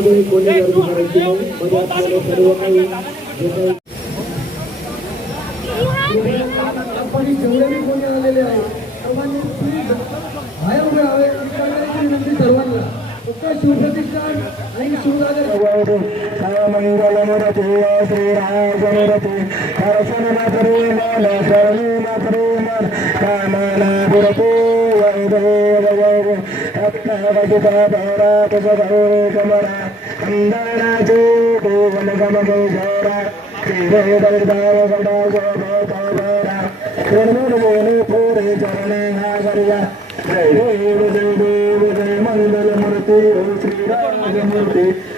आतमध्ये कोणी गर्दी करायची नाही. मध्ये आपल्याला सर्व काही कंपनी जेवढे कोणी आलेले आहे सर्वांनी बाहेर उभे करण्याची विनंती सर्वांना. शिवप्रतिष्ठान आणि शिवराज देव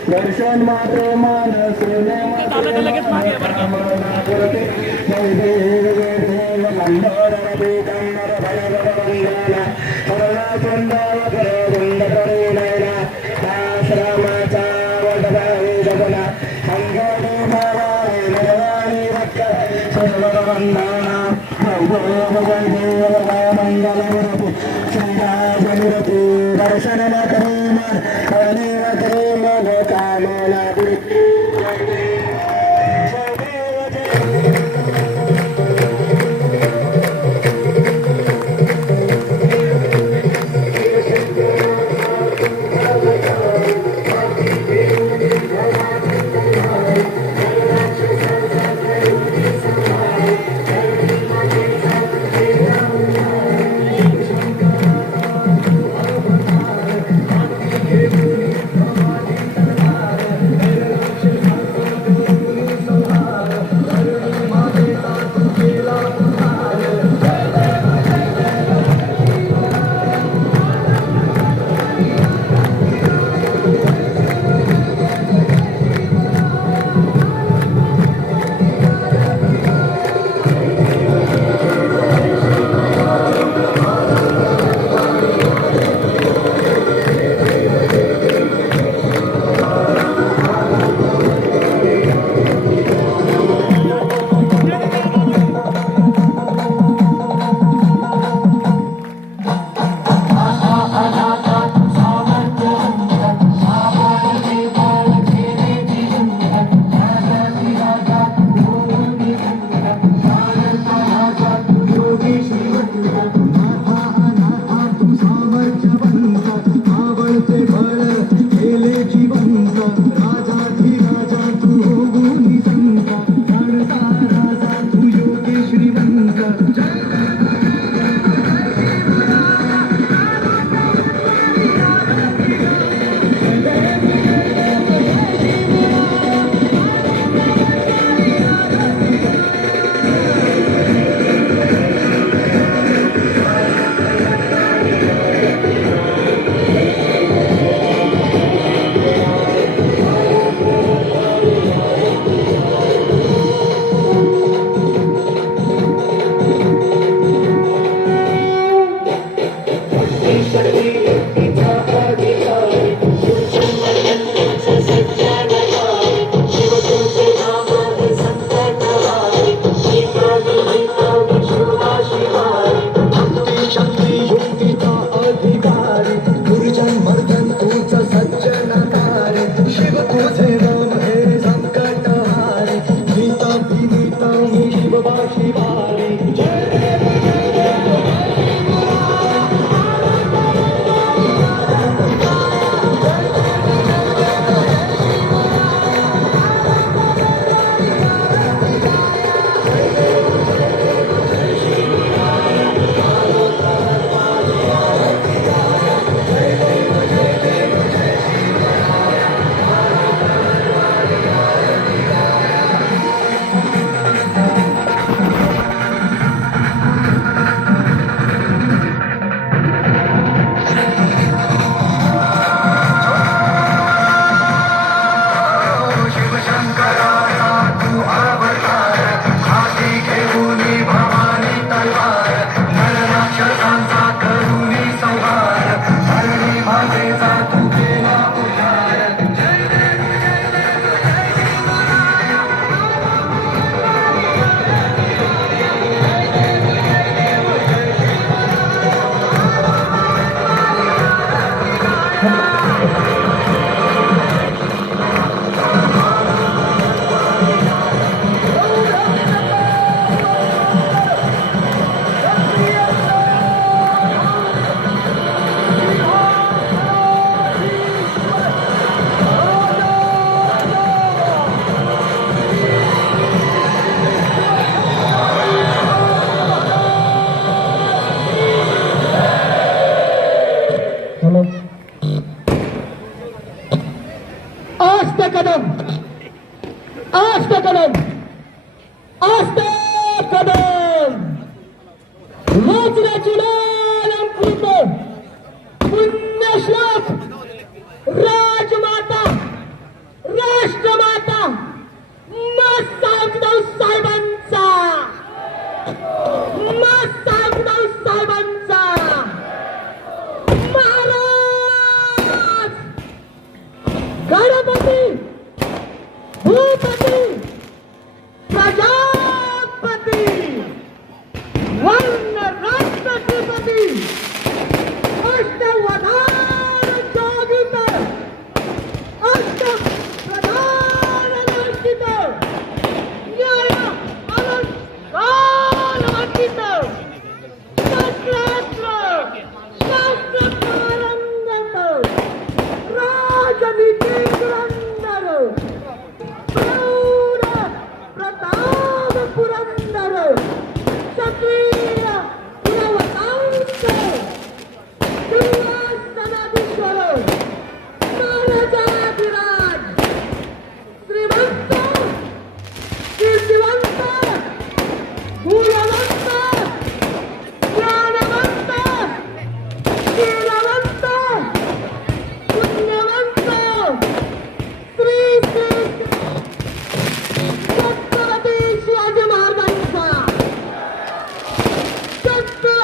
दर्शन मात्र मानस जय Lord, I will